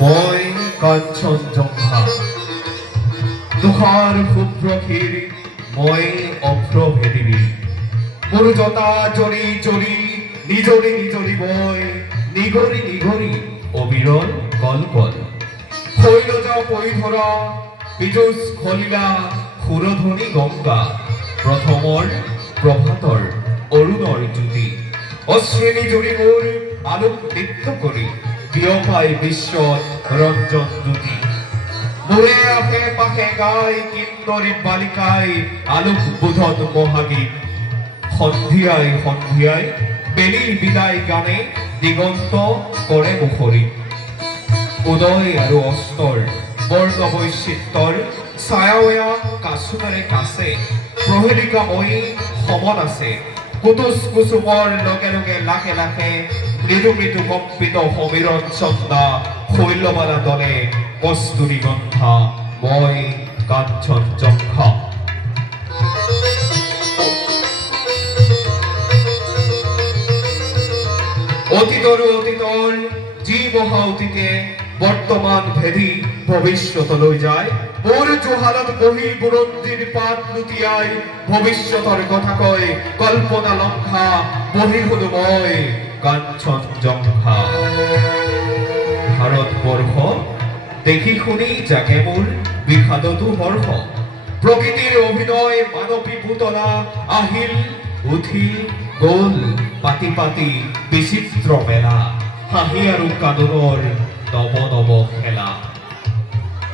মই কাঞ্চনজঙ্ঘা তুষার শুভ্রক্ষীর মই অভ্রভেদিনী মোৰ জতা জৰি জৰি নিজৰি নিজৰি বৈ নিগৰি নিগৰি অবিৰল কল কল শৈলজা পৰিধৰা বিজুজ খলিলা সুৰধ্বনি গংগা প্ৰথমৰ প্ৰভাতৰ অৰুণৰ জ্যোতি অশ্বিনী জুৰি মোৰ আলোক নৃত্য কৰি বিয়পাই বিশ্বত ৰঞ্জন দ্যুতি মোৰে আশে পাশে গাই কিন্নৰী বালিকাই আলোক বোধত মহাগীত সন্ধিয়াই সন্ধিয়াই বেলিৰ বিদায় গানে দিগন্ত কৰে মুখৰি উদয় আৰু অস্তৰ বৰ্ণ বৈচিত্ৰৰ ছায়াৱয়া কাছুমাৰে কাছে প্ৰহেলিকাময়ী সমন আছে কুতুচ কুচুমৰ লগে লগে লাখে লাখে মৃদু মৃদু কম্পিত সমীৰণ চন্দা শৈলবালা দলে কস্তুৰী গন্ধা মই কাঞ্চনজঙ্ঘা অতীতৰো অতীতৰ যি মহা অতীতে বৰ্তমান ভেদি ভৱিষ্যতলৈ যায় মোৰ জোহালত বহি বুৰঞ্জীৰ পাত লুটিয়াই ভৱিষ্যতৰ কথা কয় কল্পনা লংঘা বহি হলো মই কাঞ্চনজঙ্ঘা ভাৰতবৰ্ষ দেখি শুনি জাগে মোৰ বিষাদতো হৰ্ষ প্ৰকৃতিৰ অভিনয় মানৱী পুতলা আহিল উঠিল গ'ল পাতি পাতি বিচিত্ৰ মেলা হাঁহি আৰু কান্দোনৰ নৱ নৱ খেলা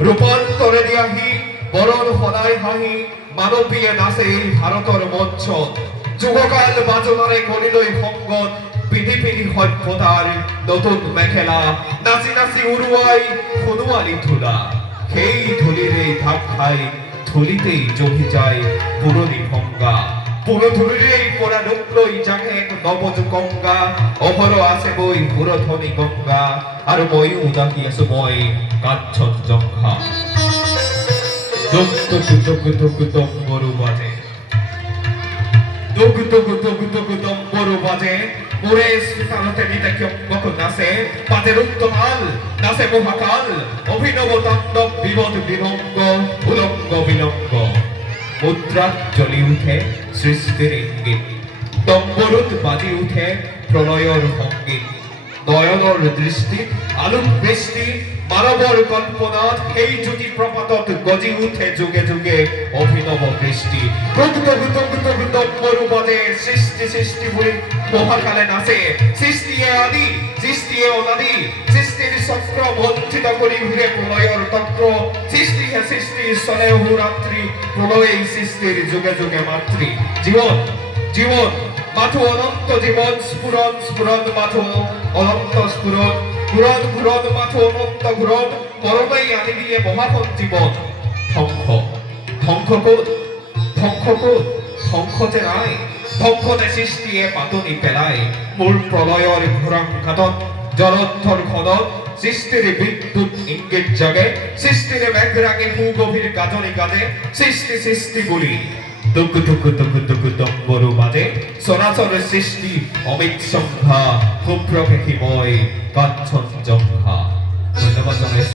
ৰূপান্তৰেদি আহি বৰণ সদায় হাঁহি মানৱীয়ে নাচে এই ভাৰতৰ মঞ্চত যুগকাল বাজনাৰে গলিলৈ সংগত পিন্ধি পিন্ধি সভ্যতাৰ নতুন মেখেলা নাচি নাচি উৰুৱাই সোণোৱালী ধূলা সেই ধূলিৰে ঢাক খাই ধূলিতেই জহি যায় পুৰণি ভংগা পুৰধূলিৰেই পৰা ৰূপ লৈ জাগে এক নৱযুগংগা অহৰ আছে বৈ সুৰধ্বনি গংগা আৰু ময়ো উদাসী আছো মই কাঞ্চনজঙ্ঘা দুক দুক দুক দুক দম্বৰু বাজে দুক দুক দুক দুক দম্বৰু বাজে মোৰে শ্ৰীকালতে নিতাক্যঙ্গক নাচে পাতের উত্তমাল নাচে মহাকাল অভিনব তাণ্ডৱ বিবদ বিভঙ্গ উলঙ্গ বিলঙ্গ মুদ্রাত জ্বলি উঠে সৃষ্টির ইঙ্গিত দম্বরুত বাজি উঠে প্রলয়ৰ সংগীত নয়নৰ দৃষ্টিত আলোক বৃষ্টি মানৱৰ কল্পনাত সেই জ্যোতি প্ৰপাতত গজি উঠে যুগে যুগে অভিনৱ দৃষ্টি দম্বৰু বাজে সৃষ্টি সৃষ্টি বুলি মহাকালে নাচে সৃষ্টিয়ে আদি সৃষ্টিয়ে অনাদি সৃষ্টিৰ চক্ৰ বঞ্চিত কৰি ঘূৰে প্ৰলয়ৰ তক্ৰ সৃষ্টিহে সৃষ্টি চলে অহোৰাত্ৰি প্ৰলয়েই সৃষ্টিৰ যুগে যুগে মাতৃ জীৱন জীৱন মাথো অনন্ত জীৱন স্ফুৰণ স্ফুৰণ মাথো অনন্ত স্ফুৰণ ঘূৰণ ঘূৰণ মাথো অনন্ত ঘূৰণ মৰণেই আনি দিয়ে মহাখন জীৱন ধ্বংস ধ্বংস ক'ত ধ্বংস ক'ত ধ্বংস যে নাই ধ্বংসতে সৃষ্টিয়ে পাতনি পেলায় মোৰ প্ৰলয়ৰ ঘোৰাংঘাতত জলদ্ধৰ খনত সৃষ্টিৰ বিদ্যুৎ ইংগিত জাগে সৃষ্টিৰ মেঘৰাগে সুগভীৰ গাজনি গাজে সৃষ্টি সৃষ্টি বুলি দুক দুক দুক দুক দম্বৰু বাজে চৰাচৰ সৃষ্টি অমিত সংঘা শুভ্ৰকেশী মই কাঞ্চনজঙ্ঘা ধন্যবাদ জনাইছো।